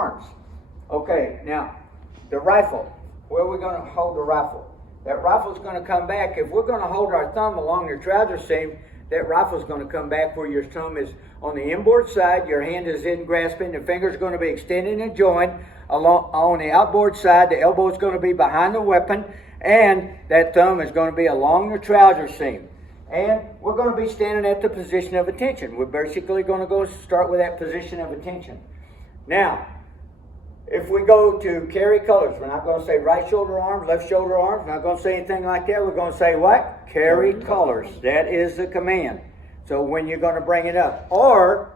arms. Okay, now, the rifle. Where are we going to hold the rifle? That rifle's going to come back. If we're going to hold our thumb along your trouser seam, that rifle's going to come back where your thumb is on the inboard side, your hand is in grasping, the finger's going to be extended and joined. Along, on the outboard side, the elbow is going to be behind the weapon, and that thumb is going to be along the trouser seam. And we're going to be standing at the position of attention. We're basically going to go start with that position of attention. Now, if we go to carry colors, we're not going to say right shoulder arms, left shoulder arms. We're not going to say anything like that. We're going to say what? Carry colors. That is the command. So when you're going to bring it up. Or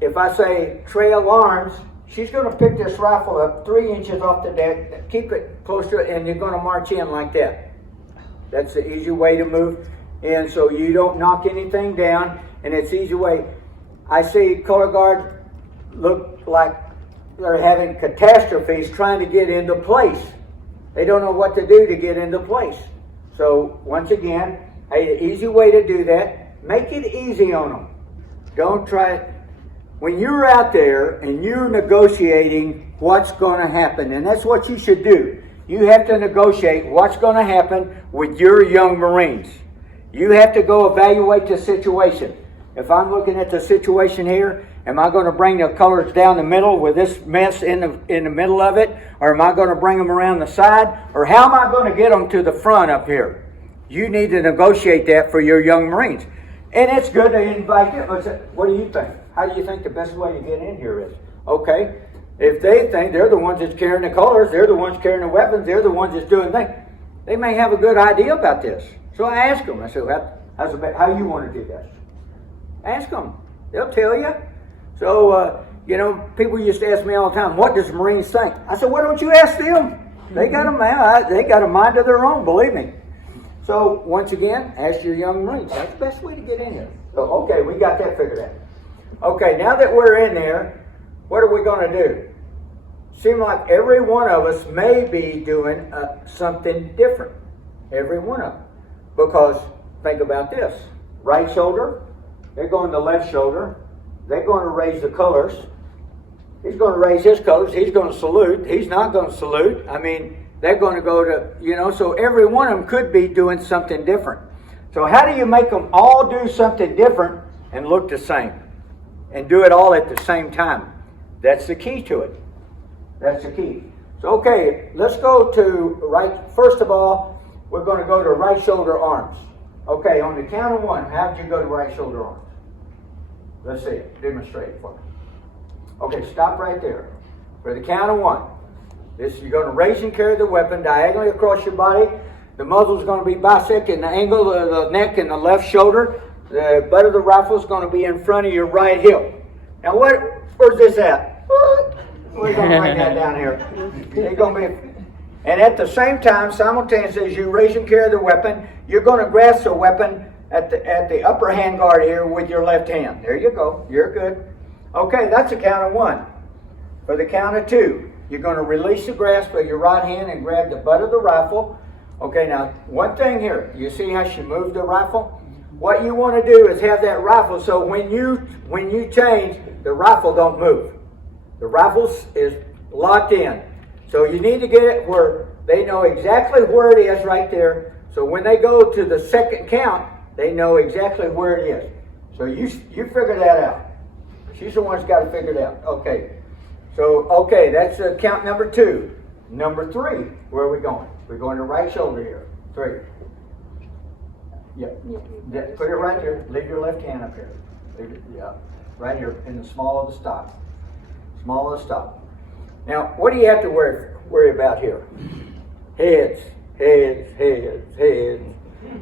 if I say trail arms, she's going to pick this rifle up 3 inches off the deck, keep it close to it, and you're going to march in like that. That's the easy way to move in so you don't knock anything down, and it's easy way. I see color guards look like they're having catastrophes trying to get into place. They don't know what to do to get into place. So once again, an easy way to do that, make it easy on them. Don't try it. When you're out there and you're negotiating what's going to happen, and that's what you should do. You have to negotiate what's going to happen with your young Marines. You have to go evaluate the situation. If I'm looking at the situation here, am I going to bring the colors down the middle with this mess in the middle of it? Or am I going to bring them around the side? Or how am I going to get them to the front up here? You need to negotiate that for your young Marines. And it's good to invite them. What do you think? How do you think the best way to get in here is? Okay, if they think they're the ones that's carrying the colors, they're the ones carrying the weapons, they're the ones that's doing things, they may have a good idea about this. So I ask them, I said, how you want to do this? Ask them. They'll tell you. So, people used to ask me all the time, what does Marines think? I said, why don't you ask them? They got a mind of their own, believe me. So, once again, ask your young Marines. That's the best way to get in here. So, okay, we got that figured out. Okay, now that we're in there, what are we going to do? Seems like every one of us may be doing something different. Every one of them. Because, think about this. Right shoulder, they're going to left shoulder. They're going to raise the colors. He's going to raise his colors. He's going to salute. He's not going to salute. I mean, they're going to go to, so every one of them could be doing something different. So how do you make them all do something different and look the same? And do it all at the same time? That's the key to it. That's the key. So, okay, let's go to right. First of all, we're going to go to right shoulder arms. Okay, on the count of 1, how did you go to right shoulder arms? Let's see, demonstrate it for me. Okay, stop right there. For the count of 1. You're going to raise and carry the weapon diagonally across your body. The muzzle is going to be bisecting the angle of the neck and the left shoulder. The butt of the rifle is going to be in front of your right hip. Now, where's this at? We're going to bring that down here. It's going to be, and at the same time, simultaneously, as you raise and carry the weapon, you're going to grasp the weapon at the upper hand guard here with your left hand. There you go. You're good. Okay, that's a count of 1. For the count of 2, you're going to release the grasp of your right hand and grab the butt of the rifle. Okay, now, one thing here. You see how she moved the rifle? What you want to do is have that rifle so when you change, the rifle don't move. The rifle is locked in. So you need to get it where they know exactly where it is right there. So when they go to the second count, they know exactly where it is. So you figure that out. She's the one that's got to figure it out. Okay. So, okay, that's count number 2. Number 3, where are we going? We're going to right shoulder here. 3. Yeah. Put it right there. Leave your left hand up here. Leave it, yeah. Right here in the small of the stop. Small of the stop. Now, what do you have to worry about here? Heads.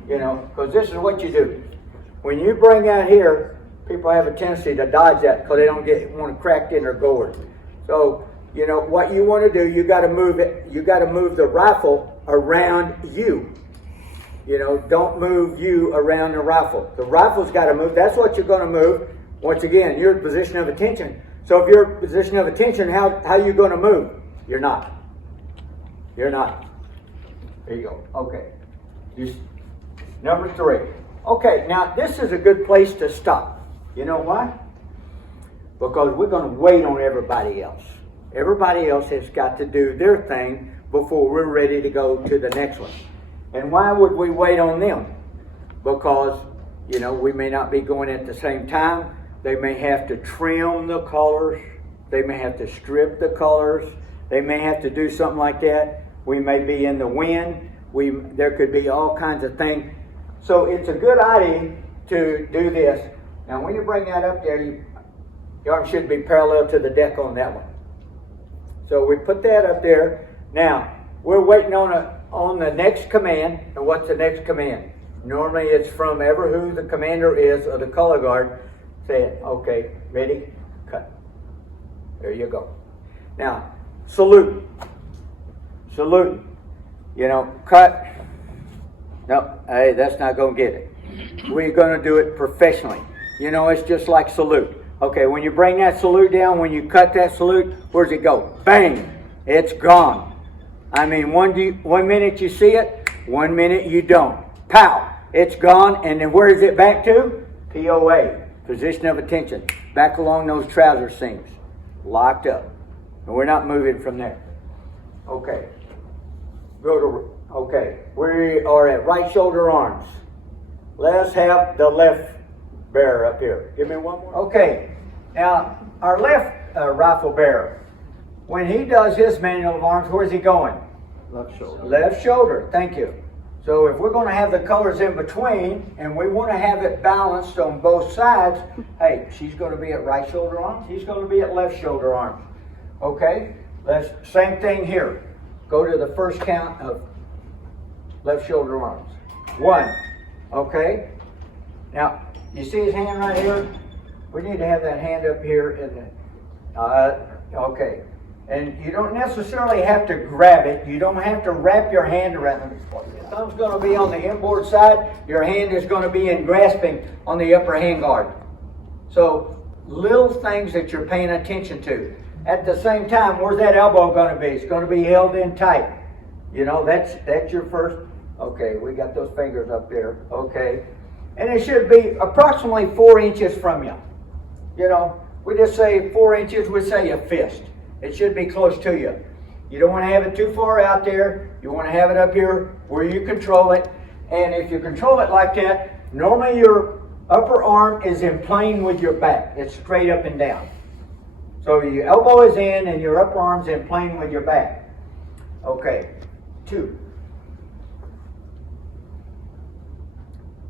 Because this is what you do. When you bring that here, people have a tendency to dodge that because they don't want to crack in their gourd. So, what you want to do, you got to move it. You got to move the rifle around you. Don't move you around the rifle. The rifle's got to move. That's what you're going to move. Once again, you're in position of attention. So if you're in position of attention, how are you going to move? You're not. You're not. There you go. Okay. Number 3. Okay, now this is a good place to stop. You know why? Because we're going to wait on everybody else. Everybody else has got to do their thing before we're ready to go to the next one. And why would we wait on them? Because, you know, we may not be going at the same time. They may have to trim the colors. They may have to strip the colors. They may have to do something like that. We may be in the wind. There could be all kinds of things. So it's a good idea to do this. Now when you bring that up there, your arm should be parallel to the deck on that one. So we put that up there. Now we're waiting on the next command. And what's the next command? Normally it's from ever who the commander is of the color guard. Say it. Okay, ready, cut. There you go. Now, salute. Salute. You know, cut. No, hey, that's not going to get it. We're going to do it professionally. You know, it's just like salute. Okay, when you bring that salute down, when you cut that salute, where's it go? Bang! It's gone. I mean, one minute you see it, 1 minute you don't. Pow! It's gone, and then where is it back to? POA, position of attention. Back along those trouser seams. Locked up. And we're not moving from there. Okay. Okay, we are at right shoulder arms. Let's have the left bearer up here. Give me one more. Okay, now our left rifle bearer, when he does his manual of arms, where's he going? Left shoulder. Left shoulder, thank you. So if we're going to have the colors in between, and we want to have it balanced on both sides, hey, she's going to be at right shoulder arms, he's going to be at left shoulder arms. Okay, same thing here. Go to the first count of left shoulder arms. 1. Okay. Now, you see his hand right here? We need to have that hand up here in the, okay. And you don't necessarily have to grab it. You don't have to wrap your hand around it. Your thumb's going to be on the inboard side. Your hand is going to be in grasping on the upper hand guard. So, little things that you're paying attention to. At the same time, where's that elbow going to be? It's going to be held in tight. You know, that's your first. Okay, we got those fingers up there. Okay. And it should be approximately 4 inches from you. You know, we just say 4 inches, we say a fist. It should be close to you. You don't want to have it too far out there. You want to have it up here where you control it. And if you control it like that, normally your upper arm is in plane with your back. It's straight up and down. So your elbow is in and your upper arm's in plane with your back. Okay, 2.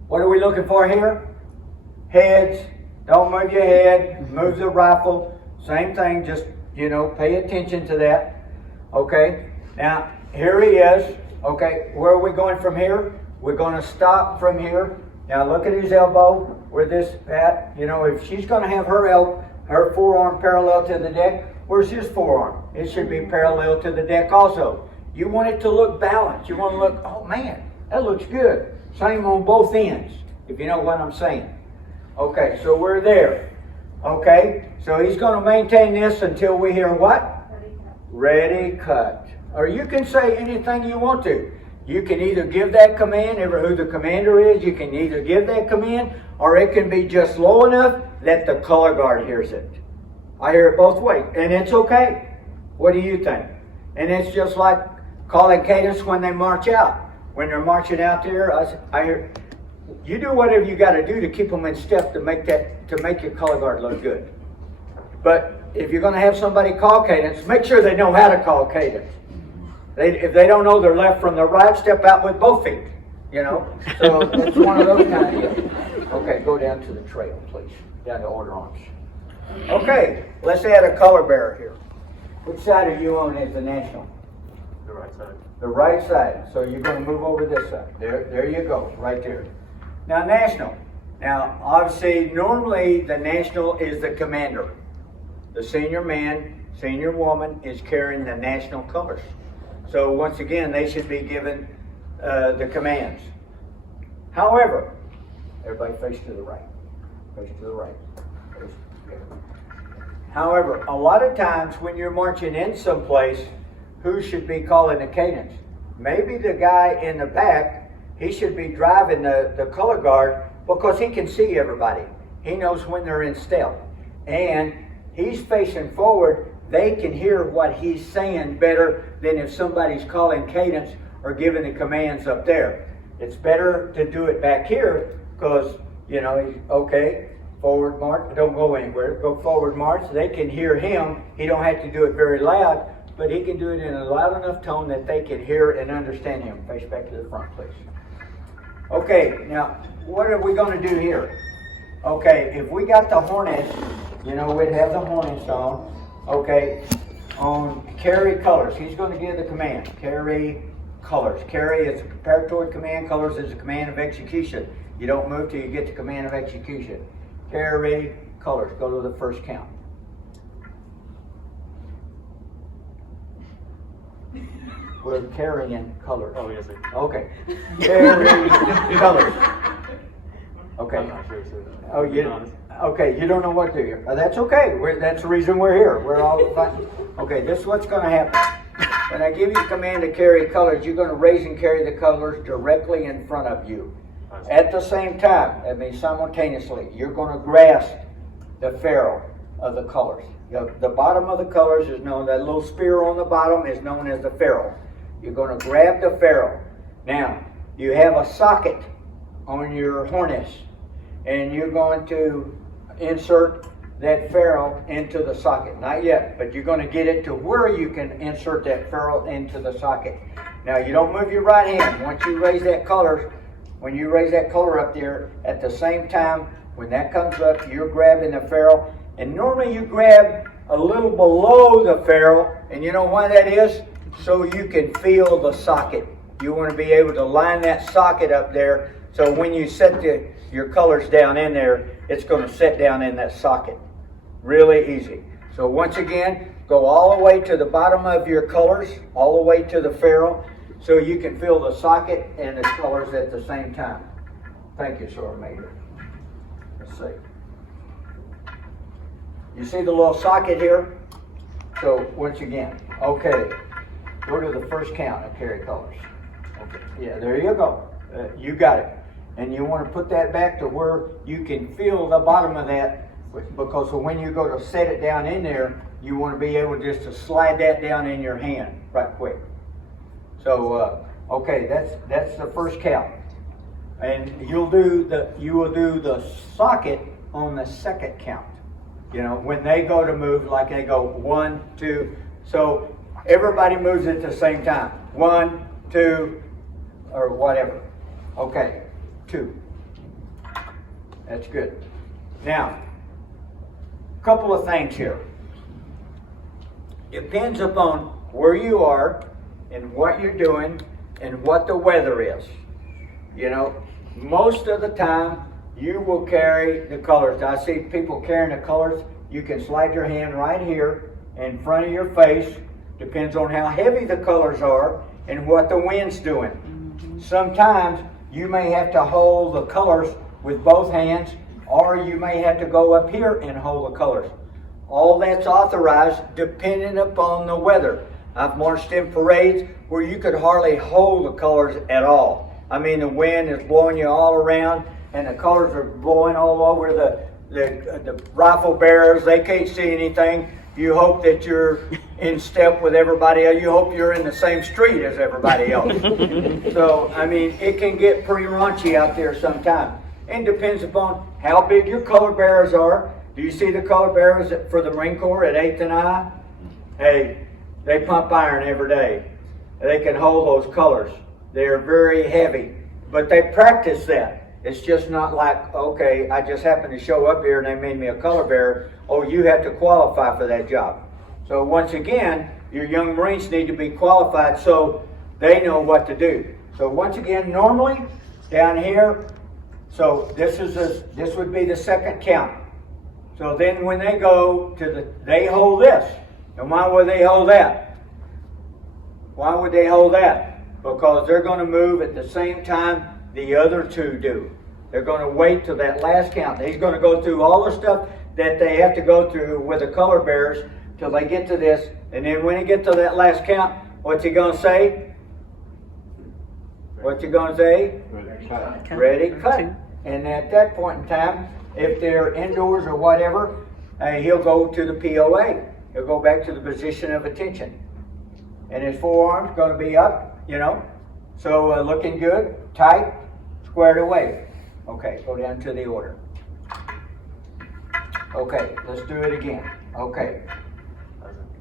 What are we looking for here? Heads. Don't move your head. Move the rifle. Same thing, just, you know, pay attention to that. Okay, now here he is. Okay, where are we going from here? We're going to stop from here. Now look at his elbow. Where this at? You know, if she's going to have her forearm parallel to the deck, where's his forearm? It should be parallel to the deck also. You want it to look balanced. You want to look, oh man, that looks good. Same on both ends, if you know what I'm saying. Okay, so we're there. Okay, so he's going to maintain this until we hear what? Ready, cut. Or you can say anything you want to. You can either give that command, ever who the commander is, you can either give that command, or it can be just low enough that the color guard hears it. I hear it both ways, and it's okay. What do you think? And it's just like calling cadence when they march out. When they're marching out there, I hear, you do whatever you got to do to keep them in step to make your color guard look good. But if you're going to have somebody call cadence, make sure they know how to call cadence. If they don't know their left from their right, step out with both feet. You know, so it's one of those kind of deals. Okay, go down to the trail, please. Down to order arms. Okay, let's add a color bearer here. Which side are you on as the national? The right side. The right side. So you're going to move over this side. There you go, right there. Now national. Now obviously, normally the national is the commander. The senior man, senior woman is carrying the national colors. So once again, they should be given the commands. However, everybody face to the right. Face to the right. However, a lot of times when you're marching in someplace, who should be calling the cadence? Maybe the guy in the back, he should be driving the color guard because he can see everybody. He knows when they're in step. And he's facing forward. they can hear what he's saying better than if somebody's calling cadence or giving the commands up there. It's better to do it back here because, you know, okay, forward march, don't go anywhere, go forward march. They can hear him. He don't have to do it very loud, but he can do it in a loud enough tone that they can hear and understand him. Face back to the front, please. Okay, now, what are we going to do here? Okay, if we got the harness, you know, we'd have the harness on. Okay, on carry colors, he's going to give the command, carry colors. Carry is a preparatory command, colors is a command of execution. You don't move till you get the command of execution. Carry colors, go to the first count. We're carrying colors. Oh, yes, sir. Okay, carry colors. Okay. I'm not sure, sir. Oh, okay, you don't know what to do. That's okay. That's the reason we're here. We're all fine. Okay, this is what's going to happen. When I give you command to carry colors, you're going to raise and carry the colors directly in front of you. At the same time, that means simultaneously, you're going to grasp the ferrule of the colors. The bottom of the colors is known, that little spear on the bottom is known as the ferrule. You're going to grab the ferrule. Now, you have a socket on your harness, and you're going to insert that ferrule into the socket. Not yet, but you're going to get it to where you can insert that ferrule into the socket. Now, you don't move your right hand. Once you raise that color, when you raise that color up there, at the same time, when that comes up, you're grabbing the ferrule. And normally you grab a little below the ferrule, and you know why that is? So you can feel the socket. You want to be able to line that socket up there, so when you set your colors down in there, it's going to set down in that socket. Really easy. So once again, go all the way to the bottom of your colors, all the way to the ferrule, so you can feel the socket and the colors at the same time. Thank you, Sergeant Major. Let's see. You see the little socket here? So once again, okay, go to the first count of carry colors. Okay, yeah, there you go. You got it. And you want to put that back to where you can feel the bottom of that, because when you go to set it down in there, you want to be able just to slide that down in your hand right quick. So okay, that's the first count, and you will do the socket on the second count. You know, when they go to move, like they go 1, 2, so everybody moves at the same time. 1, 2, or whatever. Okay, 2. That's good. Now, a couple of things here. Depends upon where you are and what you're doing and what the weather is. You know, most of the time you will carry the colors. I see people carrying the colors. You can slide your hand right here in front of your face. Depends on how heavy the colors are and what the wind's doing. Sometimes you may have to hold the colors with both hands, or you may have to go up here and hold the colors. All that's authorized depending upon the weather. I've marched in parades where you could hardly hold the colors at all. I mean, the wind is blowing you all around, and the colors are blowing all over the rifle bearers. They can't see anything. You hope that you're in step with everybody else. You hope you're in the same street as everybody else. So, I mean, it can get pretty raunchy out there sometimes. And depends upon how big your color bearers are. Do you see the color bearers for the Marine Corps at 8th and I? Hey, they pump iron every day. They can hold those colors. They're very heavy, but they practice that. It's just not like, okay, I just happened to show up here and they made me a color bearer. Oh, you have to qualify for that job. So once again, your young Marines need to be qualified so they know what to do. So once again, normally down here, so this would be the second count. So then when they go to they hold this. And why would they hold that? Why would they hold that? Because they're going to move at the same time the other two do. They're going to wait till that last count. He's going to go through all the stuff that they have to go through with the color bearers till they get to this. And then when he gets to that last count, what's he going to say? What's he going to say? Ready, cut. And at that point in time, if they're indoors or whatever, he'll go to the POA. he'll go back to the position of attention. And his forearm's going to be up, you know. So looking good, tight, squared away. Okay, go down to the order. Okay, let's do it again. Okay.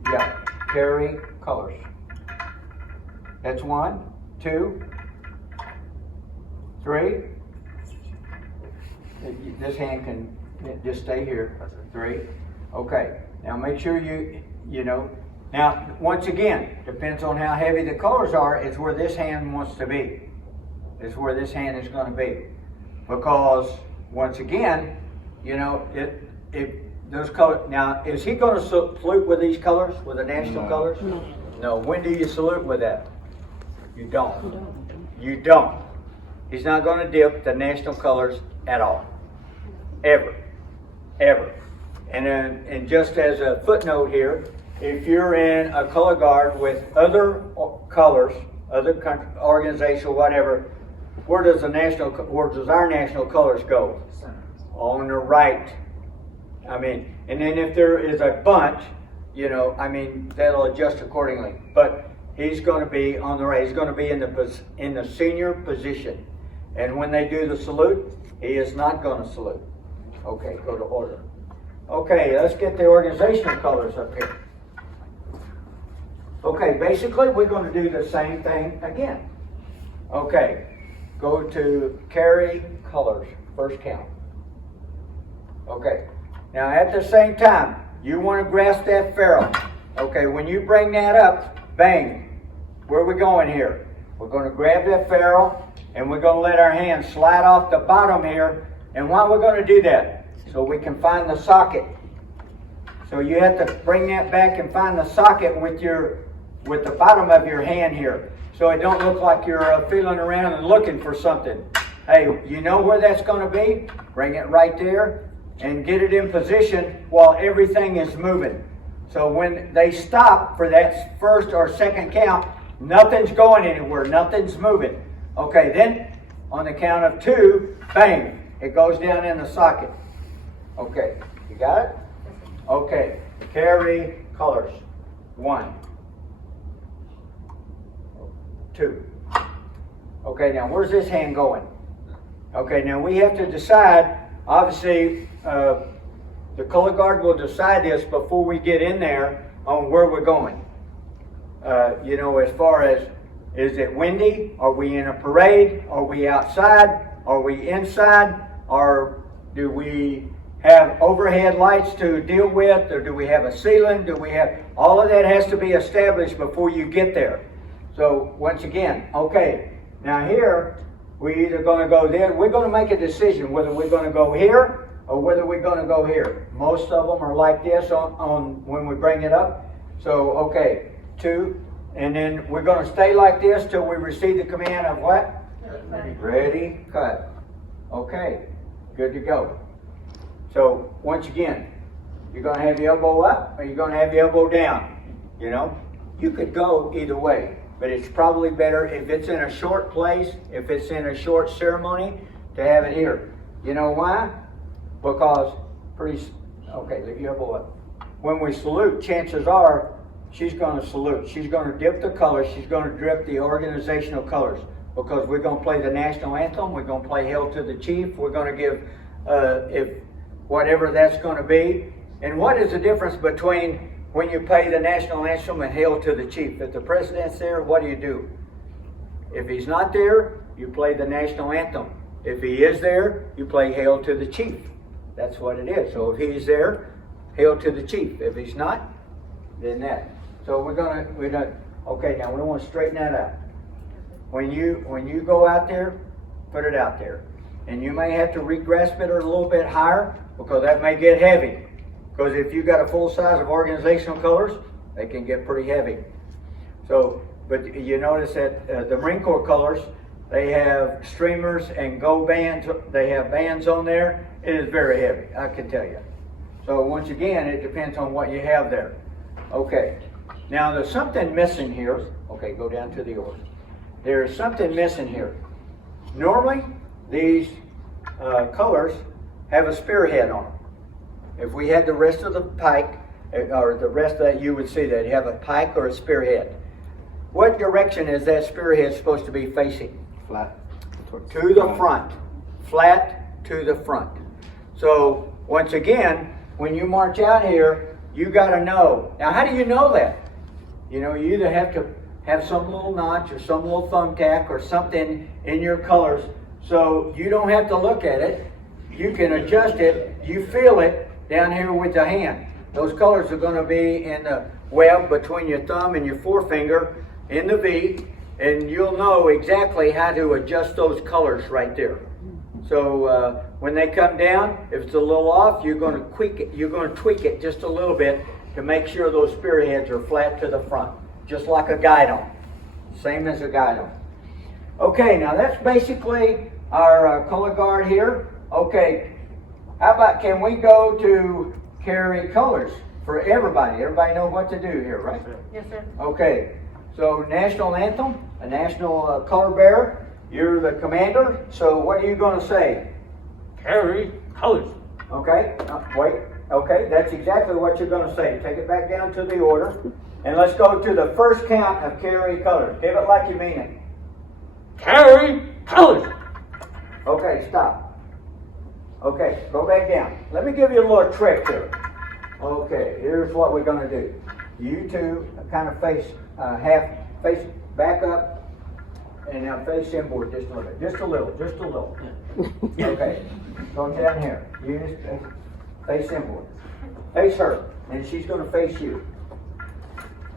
Yeah, carry colors. That's 1, 2, 3. This hand can just stay here. 3. Okay. Now make sure you know. Now, once again, depends on how heavy the colors are, it's where this hand wants to be. It's where this hand is going to be. Because, once again, you know, if those colors, now, is he going to salute with these colors, with the national colors? No. No. When do you salute with that? You don't. You don't. He's not going to dip the national colors at all. Ever. Ever. And just as a footnote here, if you're in a color guard with other colors, other country, organization, whatever, where does our national colors go? On the right. I mean, and then if there is a bunch, you know, I mean, that'll adjust accordingly. But he's going to be on the right. He's going to be in the senior position. And when they do the salute, he is not going to salute. Okay, go to order. Okay, let's get the organizational colors up here. Okay, basically we're going to do the same thing again. Okay, go to carry colors, first count. Okay, now at the same time, you want to grasp that ferrule. Okay, when you bring that up, bang, where are we going here? We're going to grab that ferrule and we're going to let our hand slide off the bottom here. And why we're going to do that? So we can find the socket. So you have to bring that back and find the socket with the bottom of your hand here. So it don't look like you're feeling around and looking for something. Hey, you know where that's going to be? Bring it right there and get it in position while everything is moving. So when they stop for that first or second count, nothing's going anywhere, nothing's moving. Okay, then on the count of 2, bang, it goes down in the socket. Okay, you got it? Okay, carry colors. 1, 2. Okay, now where's this hand going? Okay, now we have to decide, obviously, the color guard will decide this before we get in there on where we're going. You know, as far as, is it windy? Are we in a parade? Are we outside? Are we inside? Or do we have overhead lights to deal with? Or do we have a ceiling? Do we have, all of that has to be established before you get there. So once again, okay, now here, we're either going to go there, we're going to make a decision whether we're going to go here or whether we're going to go here. Most of them are like this on when we bring it up. So, okay, 2, and then we're going to stay like this till we receive the command of what? Ready, cut. Okay, good to go. So, once again, you're going to have your elbow up or you're going to have your elbow down. You know, you could go either way, but it's probably better if it's in a short place, if it's in a short ceremony, to have it here. You know why? Because okay, leave your elbow up. When we salute, chances are she's going to salute. She's going to dip the colors. She's going to dip the organizational colors because we're going to play the national anthem. We're going to play Hail to the Chief. We're going to give, if whatever that's going to be. And what is the difference between when you play the national anthem and Hail to the Chief? If the president's there, what do? If he's not there, you play the national anthem. If he is there, you play Hail to the Chief. That's what it is. So if he's there, Hail to the Chief. If he's not, then that. So we're gonna, okay, now we want to straighten that out. When you go out there, put it out there. And you may have to re-grasp it a little bit higher because that may get heavy. Because if you've got a full size of organizational colors, they can get pretty heavy. So, but you notice that the Marine Corps colors, they have streamers and go bands. They have bands on there. It is very heavy, I can tell you. So once again, it depends on what you have there. Okay, now there's something missing here. Okay, go down to the order. There's something missing here. Normally, these colors have a spearhead on them. If we had the rest of the pike, or the rest of that, you would see that. You have a pike or a spearhead. What direction is that spearhead supposed to be facing? Flat. To the front. Flat to the front. So, once again, when you march out here, you got to know. Now, how do you know that? You know, you either have to have some little notch or some little thumbtack or something in your colors, so you don't have to look at it. You can adjust it. You feel it down here with the hand. Those colors are going to be in the web between your thumb and your forefinger in the V, and you'll know exactly how to adjust those colors right there. So when they come down, if it's a little off, you're going to tweak it just a little bit to make sure those spearheads are flat to the front, just like a guidon. Same as a guidon. Okay, now that's basically our color guard here. Okay, how about, can we go to carry colors for everybody? Everybody know what to do here, right? Yes, sir. Okay, so national anthem, a national color bearer. You're the commander, so what are you going to say? Carry colors. Okay, wait. Okay, that's exactly what you're going to say. Take it back down to the order. And let's go to the first count of carry colors. Give it like you mean it. Carry colors. Okay, stop. Okay, go back down. Let me give you a little trick here. Okay, here's what we're going to do. You two kind of face back up, and now face inboard just a little bit. Just a little. Okay, go down here. You just face inboard. Face her, and she's going to face you.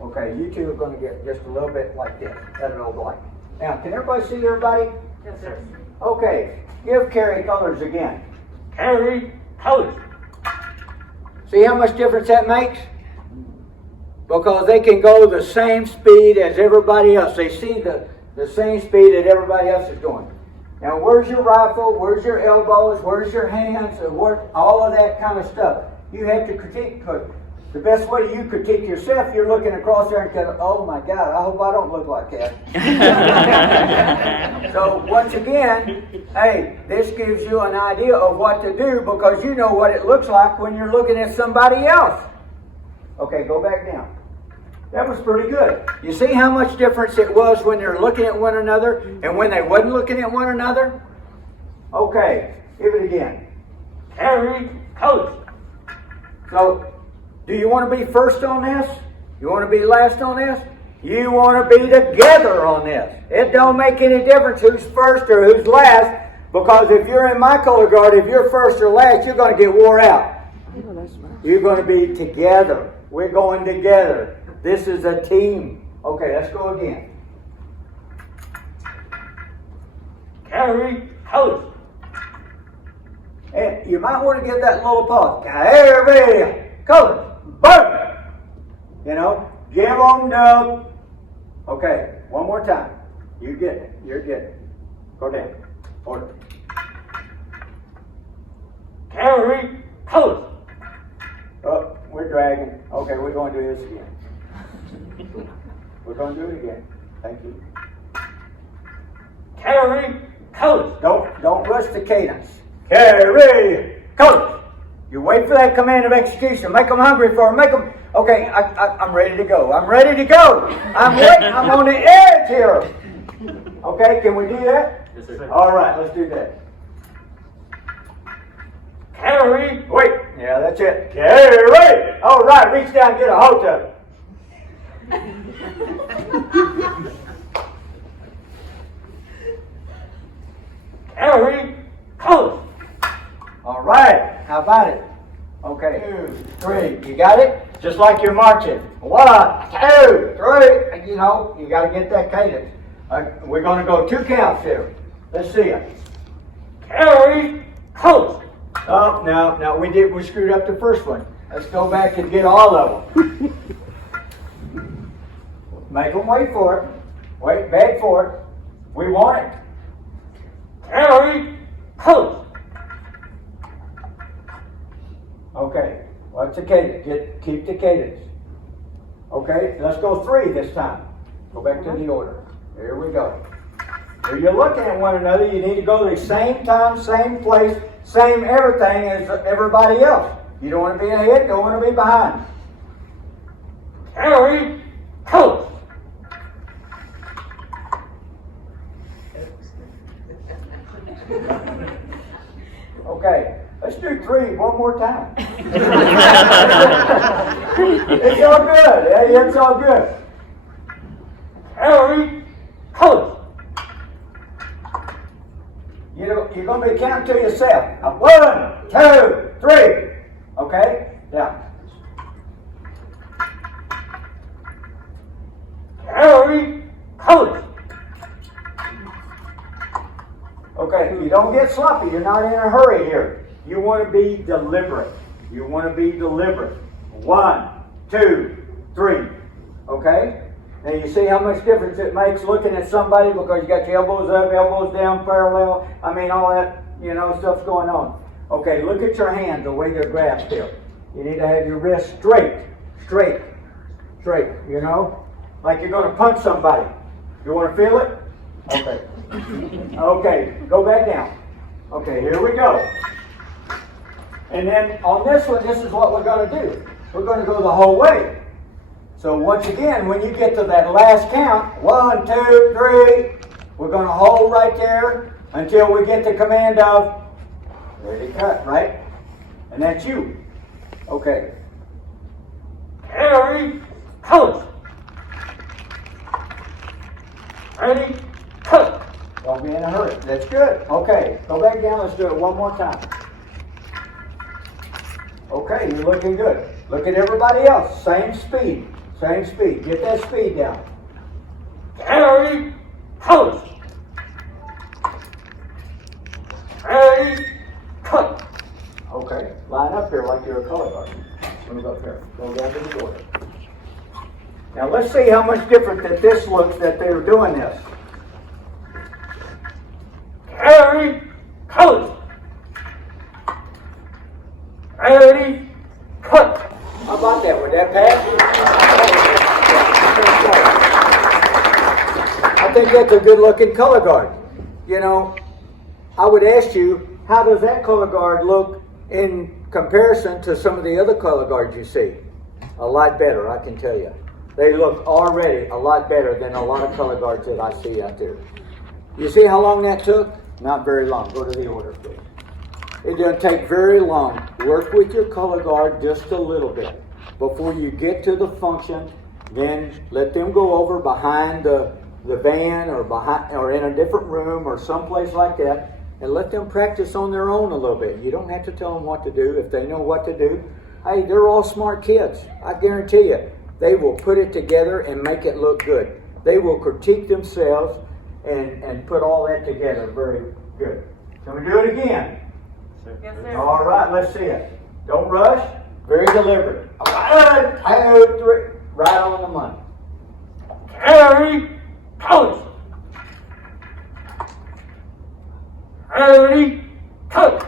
Okay, you two are going to get just a little bit like this. That's an old light. Now, can everybody see everybody? Yes, sir. Okay, give carry colors again. Carry colors. See how much difference that makes? Because they can go the same speed as everybody else. They see the same speed that everybody else is going. Now, where's your rifle? Where's your elbows? Where's your hands? All of that kind of stuff. You have to critique. The best way you critique yourself, you're looking across there and going, oh my God, I hope I don't look like that. So once again, hey, this gives you an idea of what to do because you know what it looks like when you're looking at somebody else. Okay, go back down. That was pretty good. You see how much difference it was when they're looking at one another and when they wasn't looking at one another? Okay, give it again. Carry colors. So, do you want to be first on this? You want to be last on this? You want to be together on this. It don't make any difference who's first or who's last, because if you're in my color guard, if you're first or last, you're going to get wore out. You're going to be together. We're going together. This is a team. Okay, let's go again. Carry colors. And you might want to give that little pause. Carry colors. Boom! You know, give them the... Okay, one more time. You get it. You're getting it. Go down. Order. Carry colors. Oh, we're dragging. Okay, we're going to do this again. We're going to do it again. Thank you. Carry colors. Don't rush the cadence. Carry colors. You wait for that command of execution. Make them hungry for it. Make them... Okay, I'm ready to go. I'm ready to go. I'm waiting. I'm on the edge here. Okay, can we do that? Yes, sir. All right, let's do that. Carry. Wait. Yeah, that's it. Carry. All right, reach down and get a hold of it. Carry colors. All right, how about it? Okay, 2, 3. You got it? Just like you're marching. 1, 2, 3. You know, you got to get that cadence. We're going to go 2 counts here. Let's see it. Carry colors. Oh, no, we screwed up the first one. Let's go back and get all of them. Make them wait for it. Beg for it. We want it. Carry colors. Okay, what's the cadence? Keep the cadence. Okay, let's go 3 this time. Go back to the order. Here we go. If you're looking at one another, you need to go the same time, same place, same everything as everybody else. You don't want to be ahead, don't want to be behind. carry, coach. Okay, let's do 3 one more time. It's all good. Yeah, it's all good. Carry, coach. You're going to be counting to yourself. 1, 2, 3. Okay? Yeah. Carry, coach. Okay, you don't get sloppy. You're not in a hurry here. You want to be deliberate. You want to be deliberate. 1, 2, 3. Okay? Now you see how much difference it makes looking at somebody because you got your elbows up, elbows down, parallel. I mean, all that, stuff's going on. Okay, look at your hands, the way they're grasped here. You need to have your wrists straight, straight, straight, like you're going to punch somebody. You want to feel it? Okay. Okay, go back down. Okay, here we go. And then on this one, this is what we're going to do. We're going to go the whole way. So once again, when you get to that last count, 1, 2, 3, we're going to hold right there until we get the command of ready, cut, right? And that's you. Okay. Carry, coach. Ready, cut. Don't be in a hurry. That's good. Okay, go back down. Let's do it one more time. Okay, you're looking good. Look at everybody else. Same speed. Same speed. Get that speed down. Carry, coach. Ready, cut. Okay, line up here like you're a color guard. Move up here. Go down to the order. Now let's see how much different that this looks that they were doing this. Carry, coach. Ready, cut. How about that? Would that pass? I think that's a good looking color guard. I would ask you, how does that color guard look in comparison to some of the other color guards you see? A lot better, I can tell you. They look already a lot better than a lot of color guards that I see out there. You see how long that took? Not very long. Go to the order, please. It doesn't take very long. Work with your color guard just a little bit. Before you get to the function, then let them go over behind the van or in a different room or someplace like that, and let them practice on their own a little bit. You don't have to tell them what to do. If they know what to do, hey, they're all smart kids. I guarantee you, they will put it together and make it look good. They will critique themselves and put all that together very good. Can we do it again? Yes, sir. All right, let's see it. Don't rush. Very deliberate. 1, 2, 3. Right on the money. Carry, coach. Ready, cut.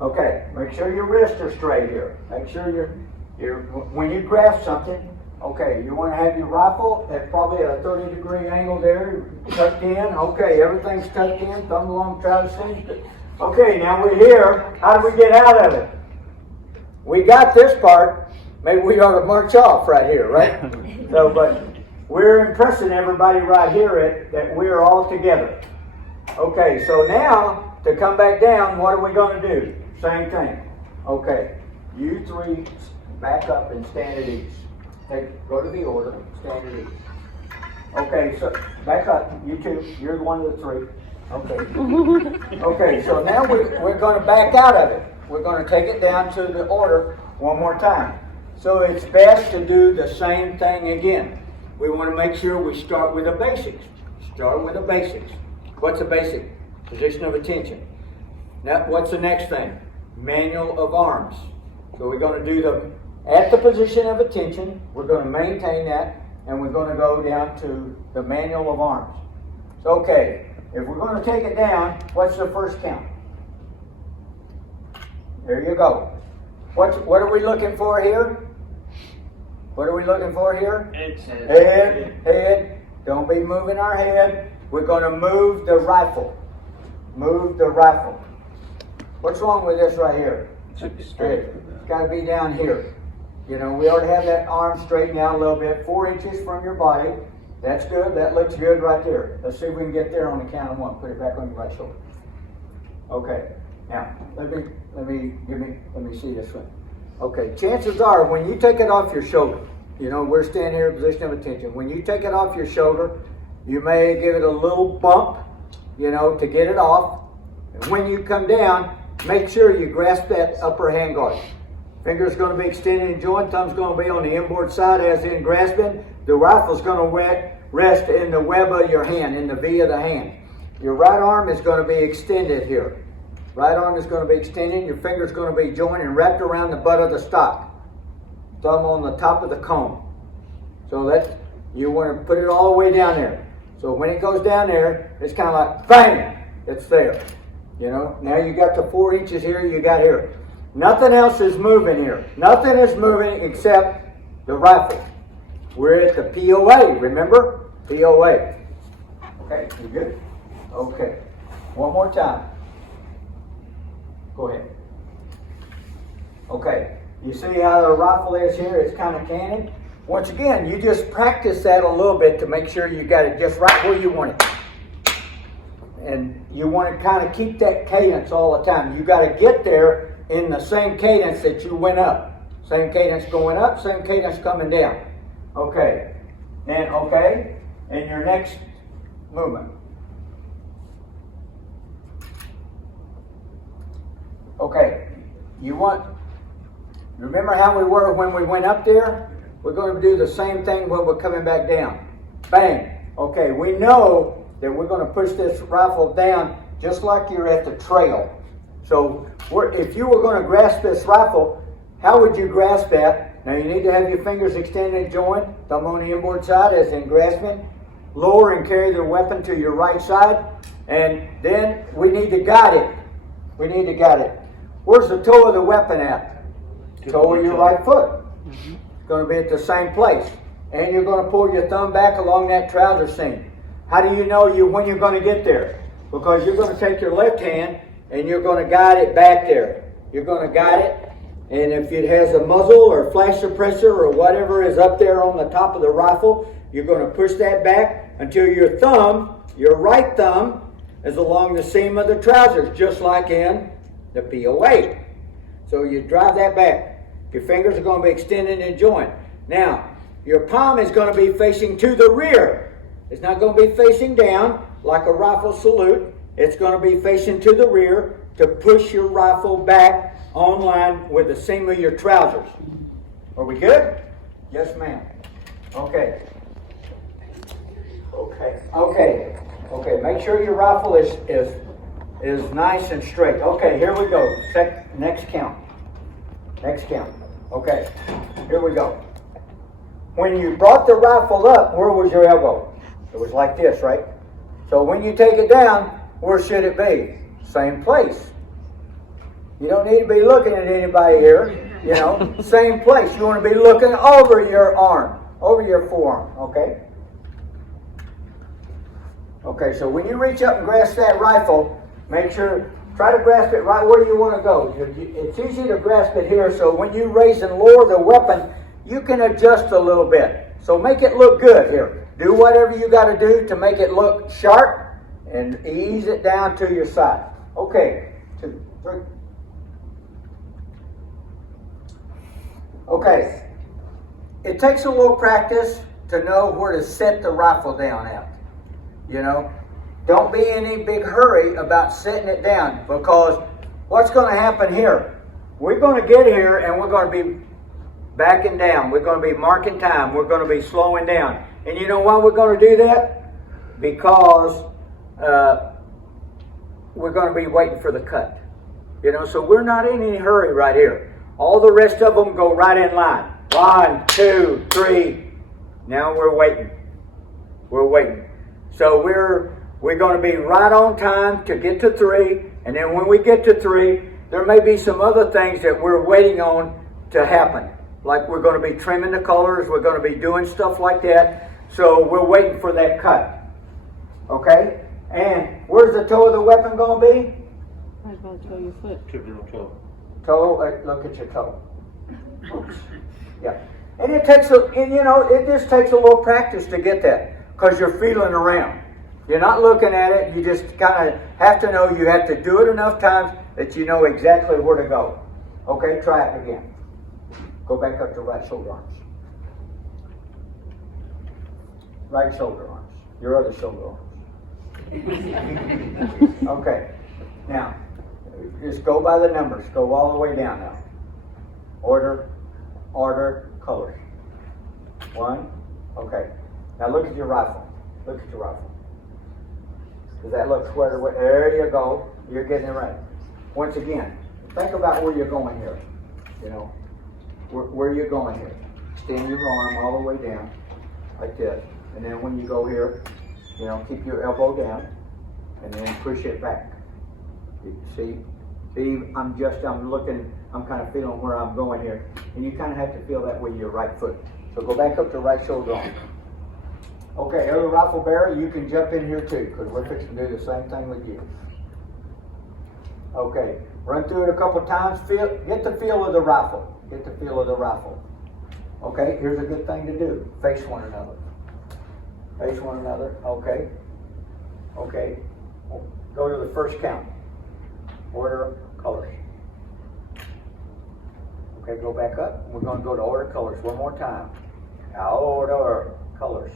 Okay, make sure your wrists are straight here. Make sure you're when you grasp something, okay, you want to have your rifle at probably a 30-degree angle there, tucked in. Okay, everything's tucked in, thumb along, try to cinch it. Okay, now we're here. How do we get out of it? We got this part. Maybe we ought to march off right here, right? But we're impressing everybody right here that we're all together. Okay, so now to come back down, what are we going to do? Same thing. Okay, you 3 back up and stand at ease. Go to the order, stand at ease. Okay, so back up, you 2. You're one of the 3. Okay. Okay, so now we're going to back out of it. We're going to take it down to the order one more time. So it's best to do the same thing again. We want to make sure we start with the basics. Start with the basics. What's the basic? Position of attention. Now, what's the next thing? Manual of arms. So we're going to do at the position of attention, we're going to maintain that, and we're going to go down to the manual of arms. So, okay, if we're going to take it down, what's the first count? There you go. What are we looking for here? What are we looking for here? Head. Don't be moving our head. We're going to move the rifle. Move the rifle. What's wrong with this right here? It's got to be down here. You know, we ought to have that arm straightened out a little bit, 4 inches from your body. That's good. That looks good right there. Let's see if we can get there on the count of 1. Put it back on your right shoulder. Okay. Now, let me see this one. Okay. Chances are, when you take it off your shoulder, you know, we're standing here in a position of attention. When you take it off your shoulder, you may give it a little bump, you know, to get it off. And when you come down, make sure you grasp that upper hand guard. Finger's going to be extended and joined. Thumb's going to be on the inboard side as in grasping. The rifle's going to rest in the web of your hand, in the V of the hand. Your right arm is going to be extended here. Right arm is going to be extended. Your finger's going to be joined and wrapped around the butt of the stock. Thumb on the top of the cone. So that you want to put it all the way down there. So when it goes down there, it's kind of like bang, it's there. You know, now you got the 4 inches here, you got here. Nothing else is moving here. Nothing is moving except the rifle. We're at the POA, remember? POA. Okay, you good? Okay. One more time. Go ahead. Okay. You see how the rifle is here? It's kind of canted. Once again, you just practice that a little bit to make sure you got it just right where you want it. And you want to kind of keep that cadence all the time. You got to get there in the same cadence that you went up. Same cadence going up, same cadence coming down. Okay. Then, okay. And your next movement. Okay. Remember how we were when we went up there? We're going to do the same thing when we're coming back down. Bang. Okay, we know that we're going to push this rifle down just like you're at the trail. So if you were going to grasp this rifle, how would you grasp that? Now you need to have your fingers extended and joined, thumb on the inboard side as in grasping. Lower and carry the weapon to your right side. And then we need to guide it. We need to guide it. Where's the toe of the weapon at? Toe of your right foot. It's going to be at the same place. And you're going to pull your thumb back along that trouser seam. How do you know when you're going to get there? Because you're going to take your left hand and you're going to guide it back there. You're going to guide it. And if it has a muzzle or flash suppressor or whatever is up there on the top of the rifle, you're going to push that back until your thumb, your right thumb, is along the seam of the trousers, just like in the POA. So you drive that back. Your fingers are going to be extended and joined. Now, your palm is going to be facing to the rear. It's not going to be facing down like a rifle salute. It's going to be facing to the rear to push your rifle back on line with the seam of your trousers. Are we good? Yes, ma'am. Okay. Okay. Make sure your rifle is nice and straight. Okay, here we go. Next count. Okay, here we go. When you brought the rifle up, where was your elbow? It was like this, right? So when you take it down, where should it be? Same place. You don't need to be looking at anybody here, you know. Same place. You want to be looking over your arm, over your forearm, okay? Okay, so when you reach up and grasp that rifle, make sure, try to grasp it right where you want to go. It's easy to grasp it here, so when you raise and lower the weapon, you can adjust a little bit. So make it look good here. Do whatever you got to do to make it look sharp and ease it down to your side. Okay, 2, 3. Okay, it takes a little practice to know where to set the rifle down at. You know, don't be in any big hurry about setting it down, because what's going to happen here? We're going to get here and we're going to be backing down. We're going to be marking time. We're going to be slowing down. And you know why we're going to do that? Because we're going to be waiting for the cut. You know, so we're not in any hurry right here. All the rest of them go right in line. 1, 2, 3. Now we're waiting. We're waiting. So we're going to be right on time to get to 3. And then when we get to 3, there may be some other things that we're waiting on to happen. Like we're going to be trimming the colors. We're going to be doing stuff like that. So we're waiting for that cut. Okay? And where's the toe of the weapon going to be? Right about the toe of your foot. Tip of your toe. Toe, look at your toe. Oops. Yeah. And it takes it just takes a little practice to get that, because you're feeling around. You're not looking at it, you just kind of have to know, you have to do it enough times that you know exactly where to go. Okay, try it again. Go back up to right shoulder arms. Right shoulder arms. Your other shoulder arms. Okay. Now, just go by the numbers. Go all the way down now. Order, colors. 1. Okay. Now look at your rifle. Look at your rifle. Does that look squared away? There you go. You're getting it right. Once again, think about where you're going here. You know, where you're going here. Extend your arm all the way down, like this. And then when you go here, you know, keep your elbow down, and then push it back. See, I'm looking, I'm kind of feeling where I'm going here. And you kind of have to feel that with your right foot. So go back up to right shoulder arm. Okay, other rifle bearer, you can jump in here too, because we're fixing to do the same thing with you. Okay, run through it a couple times. Get the feel of the rifle. Get the feel of the rifle. Okay, here's a good thing to do. Face one another. Face one another. Okay. Okay. Go to the first count. Order colors. Okay, go back up. We're going to go to order colors one more time. Now, order colors.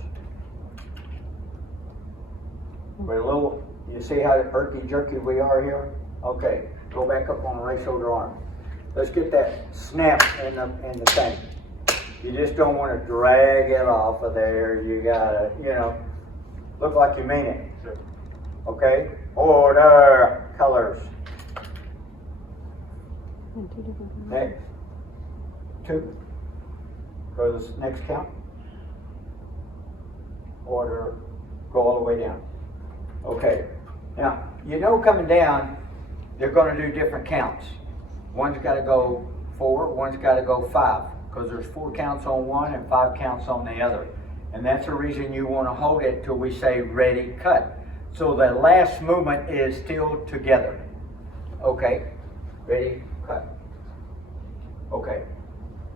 We're a little, you see how herky jerky we are here? Okay, go back up on the right shoulder arm. Let's get that snap in the thing. You just don't want to drag it off of there. You gotta, look like you mean it. Okay, order colors. Next. 2. Go to the next count. Order, go all the way down. Okay, now, coming down, they're going to do different counts. One's got to go 4, one's got to go 5, because there's 4 counts on one and 5 counts on the other. And that's the reason you want to hold it till we say ready, cut. So the last movement is still together. Okay, ready, cut. Okay,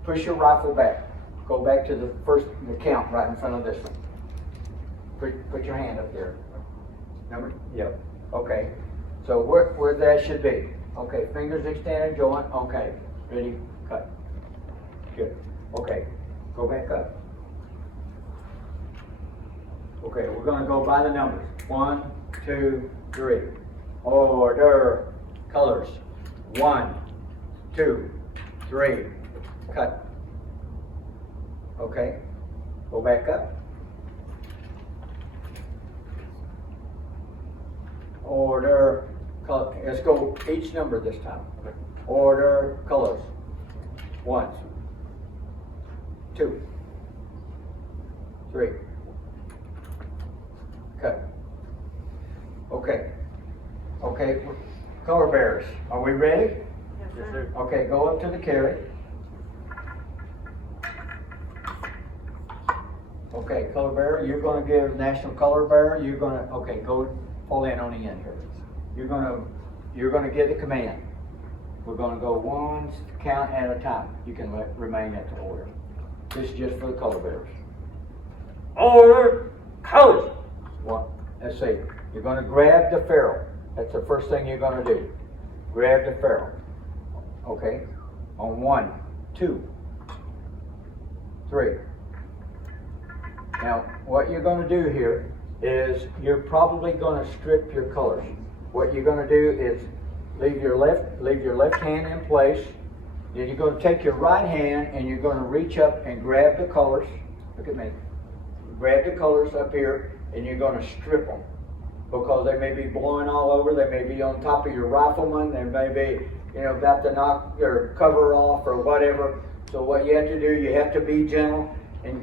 push your rifle back. Go back to the count right in front of this one. Put your hand up there. Number, yep. Okay. So where that should be. Okay, fingers extended, joint. Okay. Ready, cut. Good. Okay. Go back up. Okay, we're going to go by the numbers. 1, 2, 3. Order colors. 1, 2, 3. Cut. Okay. Go back up. Order color. Let's go each number this time. Order colors. 1, 2, 3. Cut. Okay. Okay. Color bearers. Are we ready? Yes, sir. Okay, go up to the carry. Okay, color bearer, you're going to give national color bearer. You're going to, okay, go pull in on the end here. You're going to give the command. We're going to go 1 count at a time. You can remain at the order. This is just for the color bearers. Order colors. Well, let's see. You're going to grab the ferrule. That's the first thing you're going to do. Grab the ferrule. Okay. On 1, 2, 3. Now, what you're going to do here is you're probably going to strip your colors. What you're going to do is leave your left hand in place. Then you're going to take your right hand and you're going to reach up and grab the colors. Look at me. Grab the colors up here and you're going to strip them, because they may be blowing all over. They may be on top of your rifleman. They may be, about to knock your cover off or whatever. So what you have to do, you have to be gentle and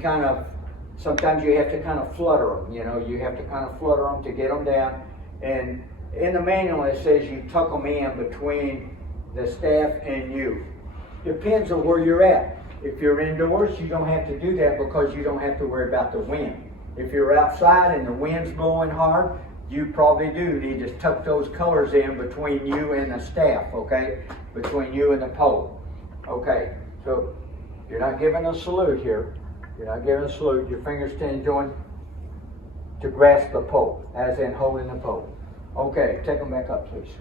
sometimes you have to kind of flutter them. You have to kind of flutter them to get them down. And in the manual it says you tuck them in between the staff and you. Depends on where you're at. If you're indoors, you don't have to do that, because you don't have to worry about the wind. If you're outside and the wind's blowing hard, you probably do need to tuck those colors in between you and the staff, okay? Between you and the pole. Okay, so You're not giving a salute here. You're not giving a salute. Your fingers stand joined to grasp the pole, as in holding the pole. Okay, take them back up, please.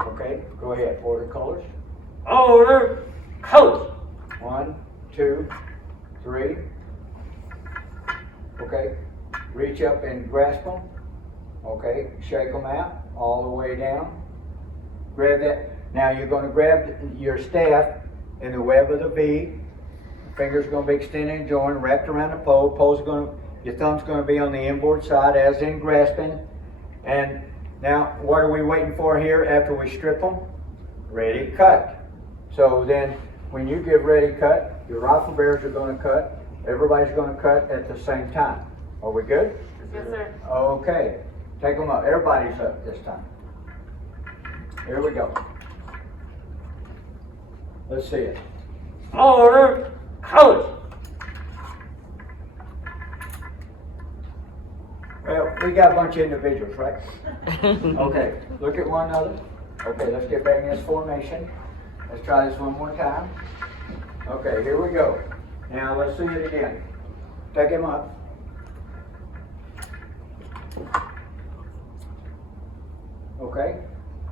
Okay, go ahead. Order colors. Order colors. 1, 2, 3. Okay, reach up and grasp them. Okay, shake them out all the way down. Grab that. Now you're going to grab your staff in the web of the V. Fingers going to be extended and joined, wrapped around the pole. Your thumb's going to be on the inboard side, as in grasping. And now, what are we waiting for here after we strip them? Ready, cut. So then, when you give ready, cut, your rifle bearers are going to cut. Everybody's going to cut at the same time. Are we good? Yes, sir. Okay. Take them up. Everybody's up this time. Here we go. Let's see it. Order colors. Well, we got a bunch of individuals, right? Okay, look at one another. Okay, let's get back in this formation. Let's try this one more time. Okay, here we go. Now let's see it again. Take him up. Okay,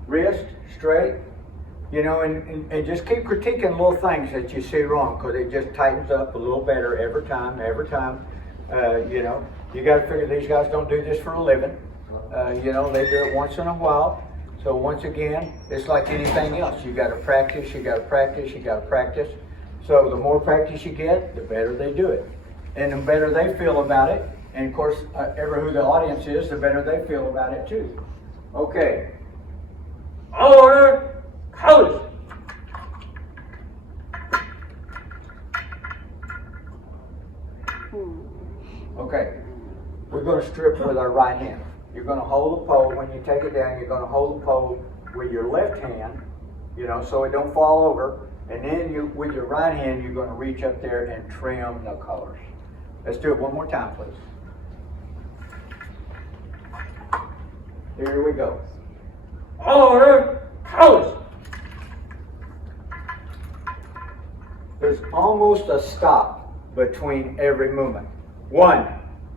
wrist straight. You know, and just keep critiquing little things that you see wrong, because it just tightens up a little better every time. You know, you got to figure these guys don't do this for a living. You know, they do it once in a while. So once again, it's like anything else. You got to practice, you got to practice, you got to practice. So the more practice you get, the better they do it. And the better they feel about it. And of course, ever who the audience is, the better they feel about it too. Okay. Order colors. Okay, we're going to strip with our right hand. You're going to hold the pole. When you take it down, you're going to hold the pole with your left hand, you know, so it don't fall over. And then with your right hand, you're going to reach up there and trim the colors. Let's do it one more time, please. Here we go. Order colors. There's almost a stop between every movement. 1,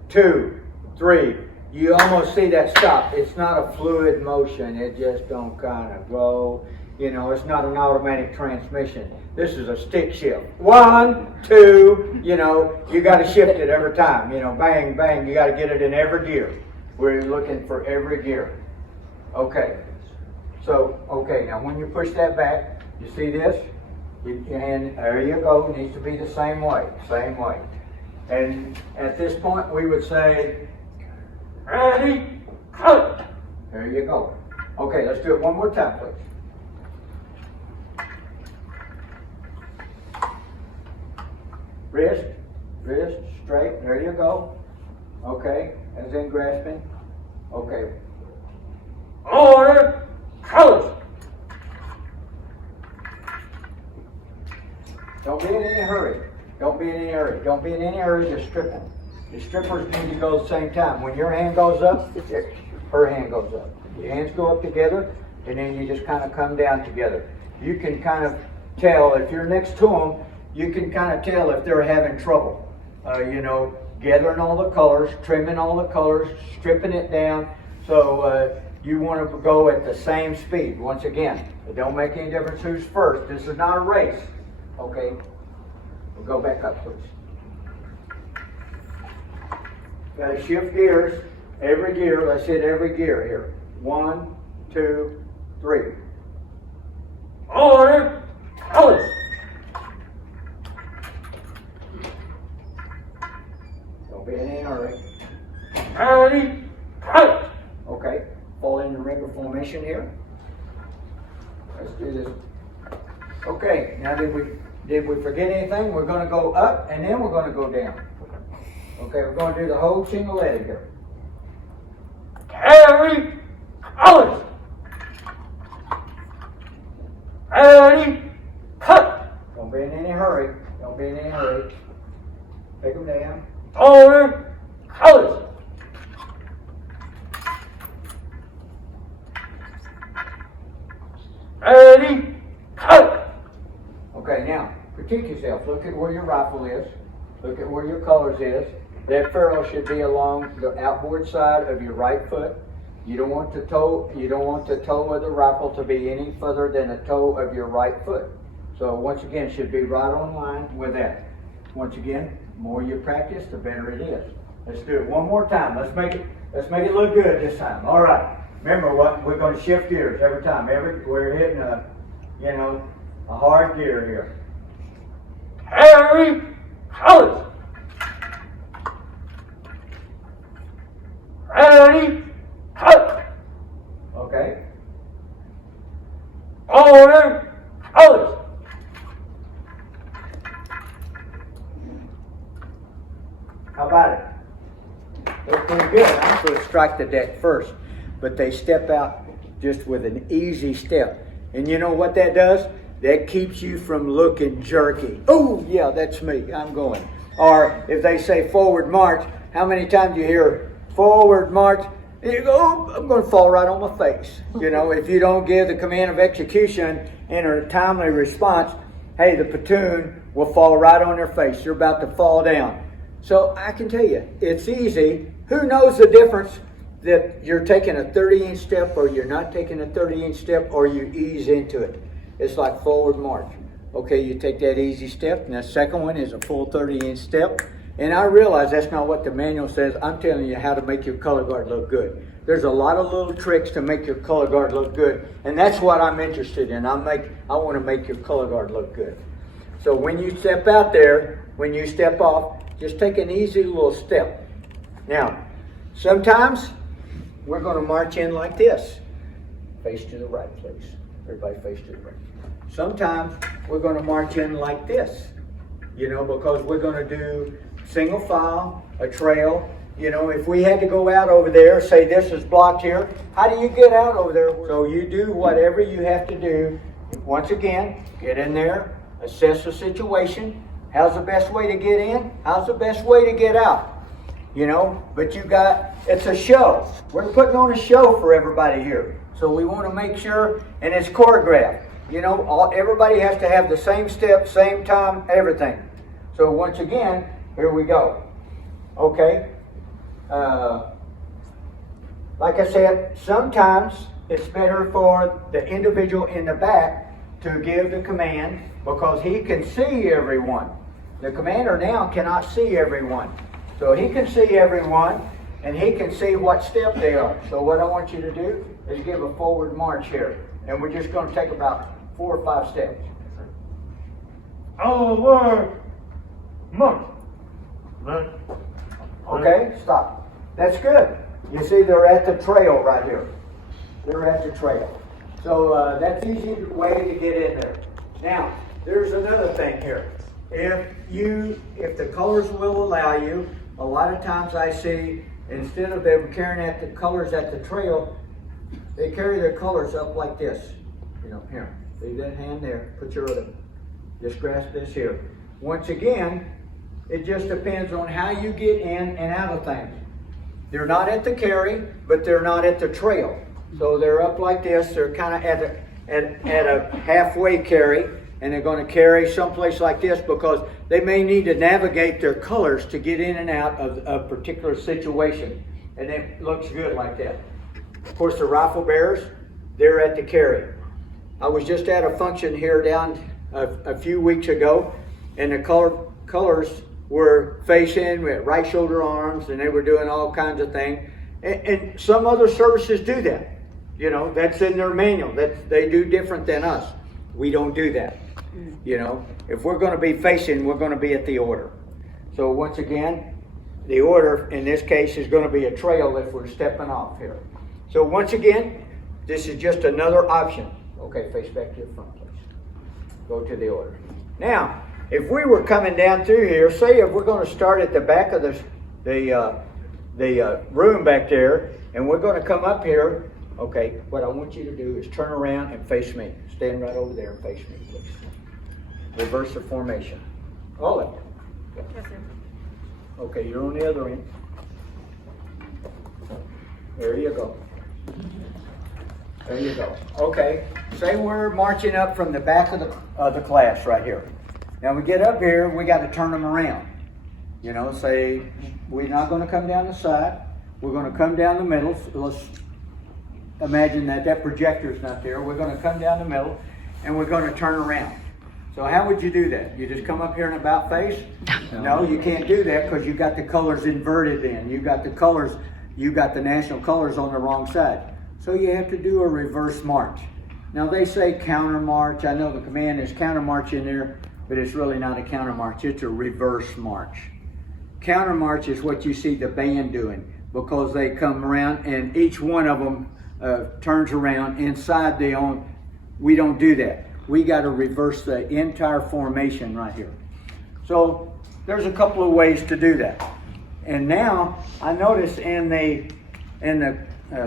2, 3. You almost see that stop. It's not a fluid motion. It just don't kind of go. You know, it's not an automatic transmission. This is a stick shift. 1, 2, you know, you got to shift it every time. You know, bang, bang. You got to get it in every gear. We're looking for every gear. Okay. So, okay, now when you push that back, you see this? And there you go. It needs to be the same way. Same way. And at this point, we would say, Ready, cut. there you go. Okay, let's do it one more time, please. Wrist, straight, there you go. Okay, as in grasping. Okay, Order colors. don't be in any hurry. Don't be in any hurry. Don't be in any hurry, just strip them. The strippers need to go at the same time. When your hand goes up, her hand goes up. Your hands go up together, and then you just kind of come down together. You can kind of tell, if you're next to them, you can kind of tell if they're having trouble. You know, gathering all the colors, trimming all the colors, stripping it down. So you want to go at the same speed. Once again, it don't make any difference who's first. This is not a race. Okay? We'll go back up, please. Got to shift gears. Every gear. Let's hit every gear here. 1, 2, 3. Order colors. Don't be in any hurry. Ready, cut. Okay. Fall in the ringer formation here. Let's do this. Okay. Now did we forget anything? We're going to go up and then we're going to go down. Okay. We're going to do the whole chingaletta here. Carry colors. Ready, cut. Don't be in any hurry. Don't be in any hurry. Take them down. Order colors. Ready, cut. Okay. critique yourself. Look at where your rifle is. Look at where your colors is. That ferrule should be along the outboard side of your right foot. You don't want the toe of the rifle to be any further than the toe of your right foot. So once again, it should be right on line with that. Once again, the more you practice, the better it is. Let's do it one more time. Let's make it look good this time. All right. Remember what we're going to shift gears every time. We're hitting a hard gear here. Ready, colors. Ready, cut. Okay. Order, colors. How about it? Looks pretty good. I'm supposed to strike the deck first, but they step out just with an easy step. And you know what that does? That keeps you from looking jerky. Oh, yeah, that's me. I'm going. Or if they say forward march, how many times do you hear forward march? And you go, oh, I'm going to fall right on my face. You know, if you don't give the command of execution in a timely response, hey, the platoon will fall right on their face. You're about to fall down. So I can tell you, it's easy. Who knows the difference that you're taking a 30-inch step or you're not taking a 30-inch step or you ease into it? It's like forward march. Okay, you take that easy step, and the second one is a full 30-inch step. And I realize that's not what the manual says. I'm telling you how to make your color guard look good. There's a lot of little tricks to make your color guard look good, and that's what I'm interested in. I want to make your color guard look good. So when you step out there, when you step off, just take an easy little step. Now, sometimes we're going to march in like this. Face to the right, please. Everybody face to the right. Sometimes we're going to march in like this, because we're going to do single file, a trail. If we had to go out over there, say this is blocked here, how do you get out over there? So you do whatever you have to do. Once again, get in there, assess the situation. How's the best way to get in? How's the best way to get out? But it's a show. We're putting on a show for everybody here. So we want to make sure, and it's choreographed. Everybody has to have the same step, same time, everything. So once again, here we go. Okay. Like I said, sometimes it's better for the individual in the back to give the command because he can see everyone. The commander now cannot see everyone. So he can see everyone and he can see what step they are. So what I want you to do is give a forward march here. And we're just going to take about 4 or 5 steps. Forward march. Okay, stop. That's good. You see they're at the trail right here. They're at the trail. So that's an easy way to get in there. Now, there's another thing here. If the colors will allow you, a lot of times I see, instead of them carrying the colors at the trail, they carry their colors up like this. Here, leave that hand there, put your other, just grasp this here. Once again, it just depends on how you get in and out of things. They're not at the carry, but they're not at the trail. So they're up like this, they're kind of at a halfway carry, and they're going to carry someplace like this because they may need to navigate their colors to get in and out of a particular situation. And it looks good like that. Of course, the rifle bearers, they're at the carry. I was just at a function here down a few weeks ago, and the colors were facing with right shoulder arms, and they were doing all kinds of things. And some other services do that. That's in their manual. They do different than us. We don't do that. If we're going to be facing, we're going to be at the order. So once again, the order in this case is going to be a trail if we're stepping off here. So once again, this is just another option. Okay, face back to the front, please. Go to the order. Now, if we were coming down through here, say if we're going to start at the back of the room back there, and we're going to come up here, okay, what I want you to do is turn around and face me. Stand right over there and face me, please. Reverse the formation. Hold it. Yes, sir. Okay, you're on the other end. There you go. There you go. Okay, say we're marching up from the back of the class right here. Now we get up here, we got to turn them around. You know, say we're not going to come down the side. We're going to come down the middle. So let's imagine that projector's not there. We're going to come down the middle, and we're going to turn around. So how would you do that? You just come up here and about face? No, you can't do that because you got the colors inverted in. You got the colors, you got the national colors on the wrong side. So you have to do a reverse march. Now they say counter march. I know the command is counter march in there, but it's really not a counter march. It's a reverse march. Counter march is what you see the band doing because they come around and each one of them turns around inside their own. We don't do that. We got to reverse the entire formation right here. So there's a couple of ways to do that. And now I notice in the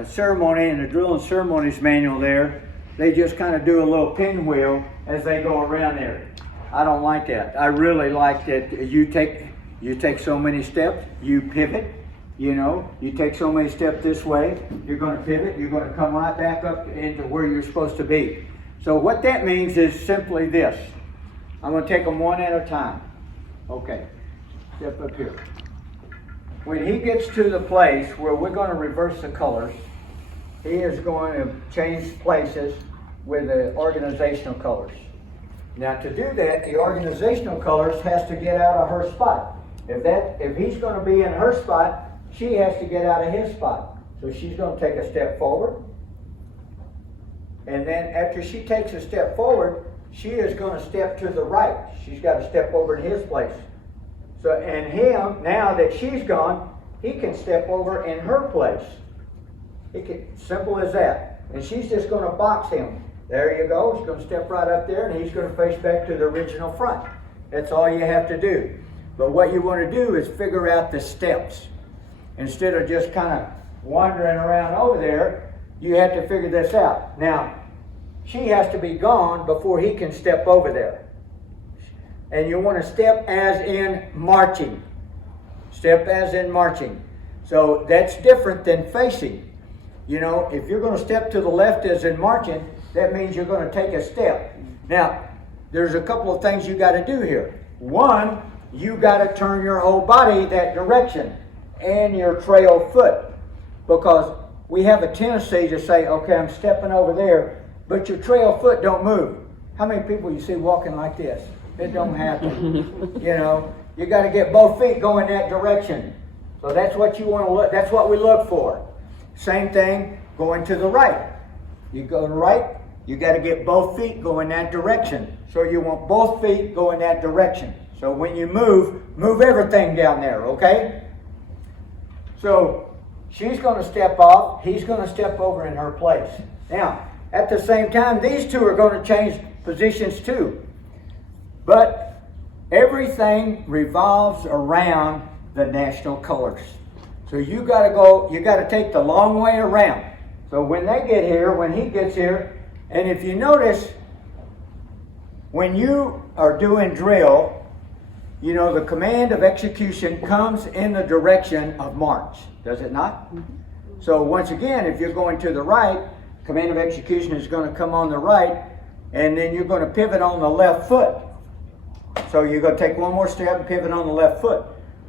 ceremony, in the drill and ceremonies manual there, they just kind of do a little pinwheel as they go around there. I don't like that. I really like that you take so many steps, you pivot, you know, you take so many steps this way, you're going to pivot, you're going to come right back up into where you're supposed to be. So what that means is simply this. I'm going to take them one at a time. Okay, step up here. When he gets to the place where we're going to reverse the colors, he is going to change places with the organizational colors. Now to do that, the organizational colors has to get out of her spot. If he's going to be in her spot, she has to get out of his spot. So she's going to take a step forward. And then after she takes a step forward, she is going to step to the right. She's got to step over to his place. So, and him, now that she's gone, he can step over in her place. Simple as that. And she's just going to box him. There you go. She's going to step right up there, and he's going to face back to the original front. That's all you have to do. But what you want to do is figure out the steps. Instead of just kind of wandering around over there, you have to figure this out. Now, she has to be gone before he can step over there. And you want to step as in marching. Step as in marching. So that's different than facing. You know, if you're going to step to the left as in marching, that means you're going to take a step. Now, there's a couple of things you got to do here. One, you got to turn your whole body that direction and your trail foot. Because we have a tendency to say, okay, I'm stepping over there, but your trail foot don't move. How many people you see walking like this? It don't happen. You know, you got to get both feet going that direction. So that's what you want to look. That's what we look for. Same thing going to the right. You go to the right, you got to get both feet going that direction. So you want both feet going that direction. So when you move everything down there, okay? So she's going to step off. He's going to step over in her place. Now, at the same time, these two are going to change positions too. But everything revolves around the national colors. So you got to take the long way around. So when they get here, when he gets here, and if you notice, when you are doing drill, you know, the command of execution comes in the direction of march. Does it not? Mm-hmm. So once again, if you're going to the right, command of execution is going to come on the right, and then you're going to pivot on the left foot. So you're going to take one more step and pivot on the left foot.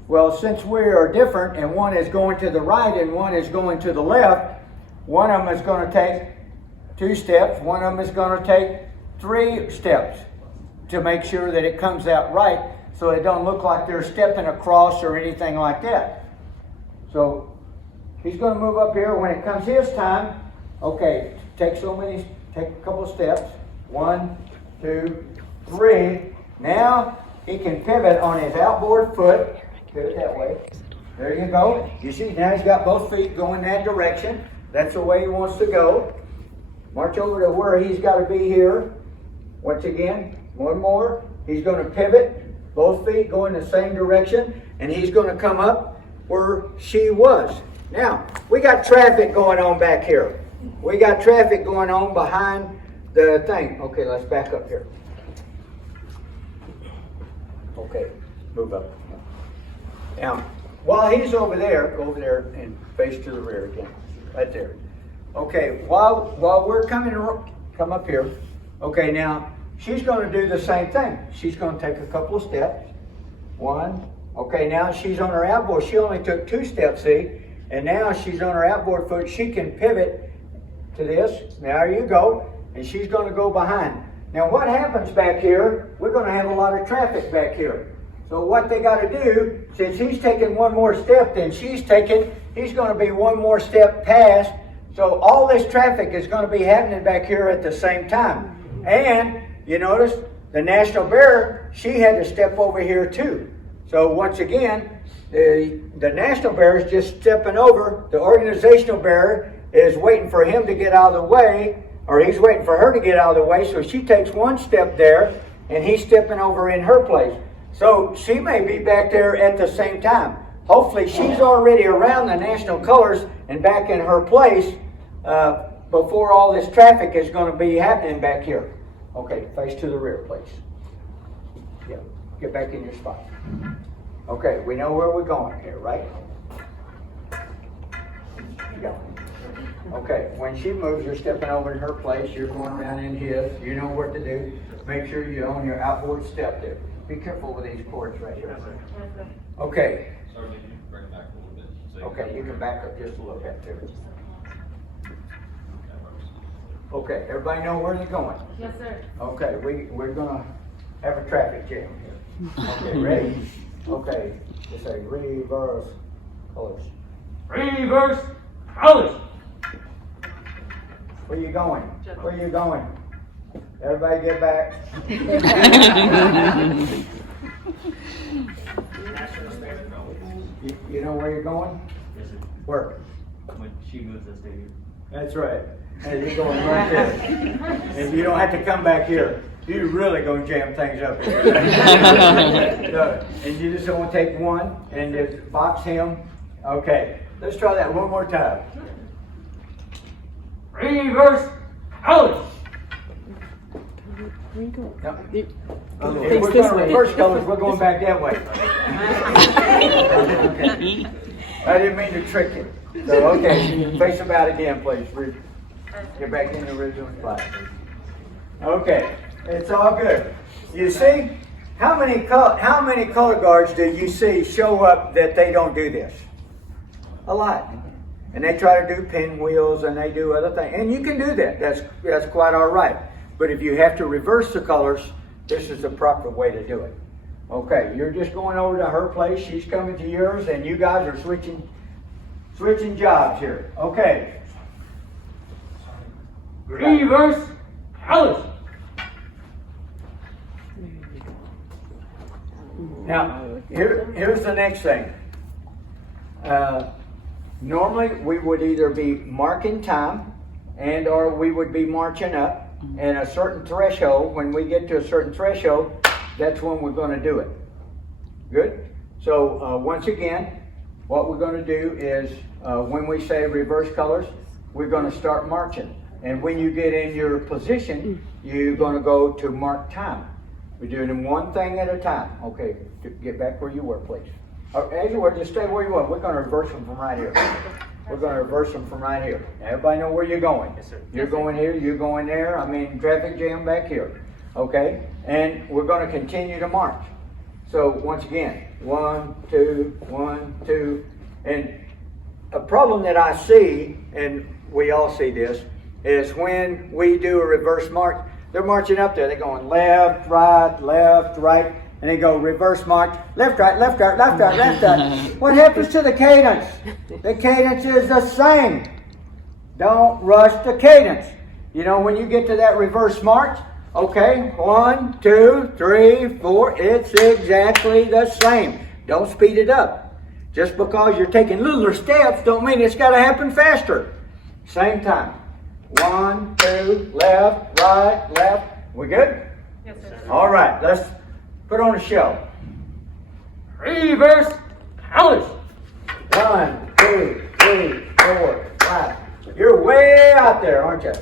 Well, since we are different, and one is going to the right and one is going to the left, one of them is going to take 2 steps, one of them is going to take 3 steps to make sure that it comes out right, so it don't look like they're stepping across or anything like that. So he's going to move up here. When it comes his time, okay, take a couple of steps. 1, 2, 3. Now he can pivot on his outboard foot. Pivot that way. There you go. You see, now he's got both feet going that direction. That's the way he wants to go. March over to where he's got to be here. Once again, one more. He's going to pivot. Both feet go in the same direction. And he's going to come up where she was. Now, we got traffic going on back here. We got traffic going on behind the thing. Okay, let's back up here. Okay, move up. Now, while he's over there, go over there and face to the rear again. Right there. Okay, while we're come up here. Okay, now, she's going to do the same thing. She's going to take a couple of steps. One. Okay, now she's on her outboard. She only took 2 steps, see? And now she's on her outboard foot. She can pivot to this. There you go. And she's going to go behind. Now what happens back here, we're going to have a lot of traffic back here. So what they got to do, since he's taking one more step than she's taking, he's going to be one more step past. So all this traffic is going to be happening back here at the same time. And you notice the national bearer, she had to step over here too. So once again, the national bearer is just stepping over. The organizational bearer is waiting for him to get out of the way, or he's waiting for her to get out of the way. So she takes one step there, and he's stepping over in her place. So she may be back there at the same time. Hopefully she's already around the national colors and back in her place before all this traffic is going to be happening back here. Okay, face to the rear, please. Yeah, get back in your spot. Okay, we know where we're going here, right? Yeah. Okay, when she moves, you're stepping over in her place, you're going around in his, you know what to do. Make sure you own your outboard step there. Be careful with these cords right here. Okay. Sorry, you can bring it back a little bit. Okay, you can back up just a little bit too. Okay, everybody know where they're going? Yes, sir. Okay, we're gonna have a traffic jam here. Okay, ready? Okay, just say reverse colors. Reverse colors. Where you going? Where you going? Everybody get back. You know where you're going? Yes, sir. Where? When she moves, I stay here. That's right. And you're going right there. And you don't have to come back here. You're really going to jam things up here. So, and you just want to take one and just box him. Okay, let's try that one more time. Reverse colors. No. If we're going to reverse colors, we're going back that way. Okay. I didn't mean to trick you. So, okay, face about again, please. Get back in the original spot. Okay, it's all good. You see, how many color guards do you see show up that they don't do this? A lot. And they try to do pinwheels and they do other things. And you can do that. That's quite all right. But if you have to reverse the colors, this is the proper way to do it. Okay, you're just going over to her place. She's coming to yours, and you guys are switching jobs here. Okay. Reverse colors. Now, here's the next thing. Normally, we would either be marking time and or we would be marching up. And a certain threshold, when we get to a certain threshold, that's when we're going to do it. Good? So, once again, what we're going to do is, when we say reverse colors, we're going to start marching. And when you get in your position, you're going to go to mark time. We're doing them one thing at a time. Okay, get back where you were, please. As you were, just stay where you were. We're going to reverse them from right here. We're going to reverse them from right here. Everybody know where you're going? Yes, sir. You're going here, you're going there. I mean, traffic jam back here. Okay? And we're going to continue to march. So, once again, 1, 2, 1, 2. And a problem that I see, and we all see this, is when we do a reverse march, they're marching up there. They're going left, right, and they go reverse march, left, right, left, right, left, right, left, right. What happens to the cadence? The cadence is the same. Don't rush the cadence. You know, when you get to that reverse march, okay, 1, 2, 3, 4, it's exactly the same. Don't speed it up. Just because you're taking littler steps don't mean it's got to happen faster. Same time. 1, 2, left, right, left. We good? Yes, sir. All right, let's put on a show. Reverse colors. 1, 2, 3, 4, 5. You're way out there, aren't you?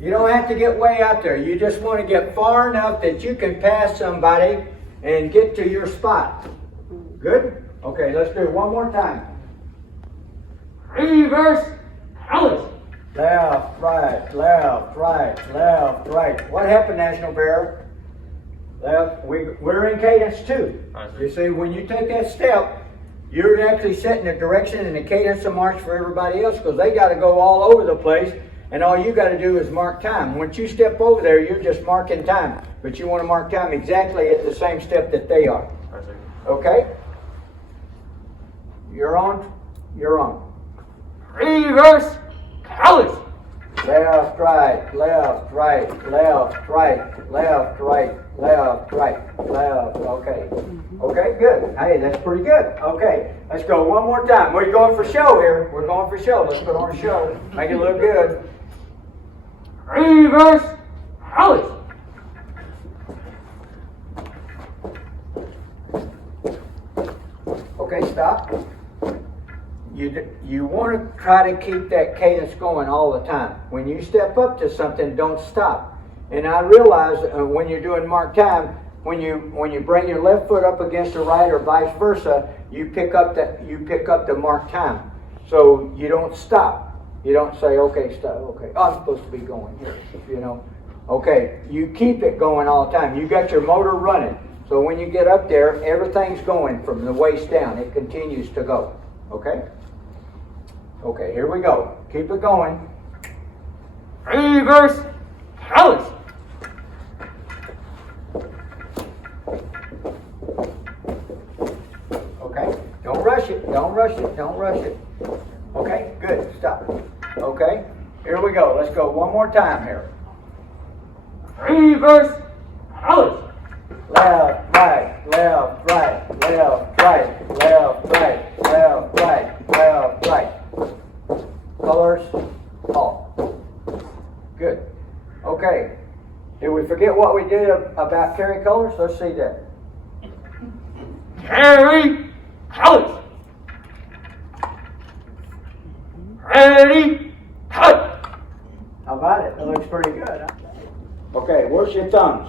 You don't have to get way out there. You just want to get far enough that you can pass somebody and get to your spot. Good? Okay, let's do it one more time. Reverse colors. Left, right, left, right, left, right. What happened, National Bearer? Left, we're in cadence too. Right, sir. You see, when you take that step, you're actually setting the direction and the cadence of march for everybody else because they got to go all over the place, and all you got to do is mark time. Once you step over there, you're just marking time, but you want to mark time exactly at the same step that they are. Right, sir. Okay? You're on. You're on. Reverse colors. Left, right, left, right, left, right, left, right, left, right, left. Okay. Okay, good. Hey, that's pretty good. Okay, let's go one more time. We're going for show here. We're going for show. Let's put on a show. Make it look good. Reverse colors. Okay, stop. You want to try to keep that cadence going all the time. When you step up to something, don't stop. And I realize when you're doing mark time, when you bring your left foot up against the right or vice versa, you pick up the mark time. So you don't stop. You don't say, okay, stop. Okay, oh, I'm supposed to be going here. You know. Okay, you keep it going all the time. You got your motor running. So when you get up there, everything's going from the waist down. It continues to go. Okay? Okay, here we go. Keep it going. Reverse colors. Okay? Don't rush it. Don't rush it. Don't rush it. Okay? Good. Stop. Okay? Here we go. Let's go one more time here. Reverse colors. Left, right, left, right, left, right, left, right, left, right, left, right. Colors, all. Good. Okay. Did we forget what we did about carry colors? Let's see that. Carry colors. Ready, cut. How about it? It looks pretty good. Huh? Okay, where's your thumbs?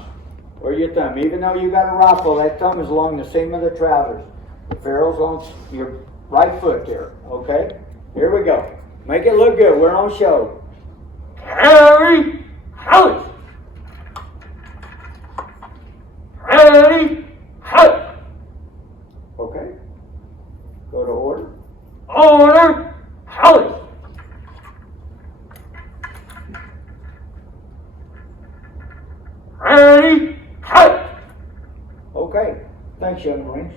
Where's your thumb? Even though you got a rifle, that thumb is along the seam of the trousers. The ferrule's on your right foot there. Okay? Here we go. Make it look good. We're on show. Carry colors. Ready, cut. Okay? Go to order. Order colors. Ready, cut. Okay. Thanks, young Marines.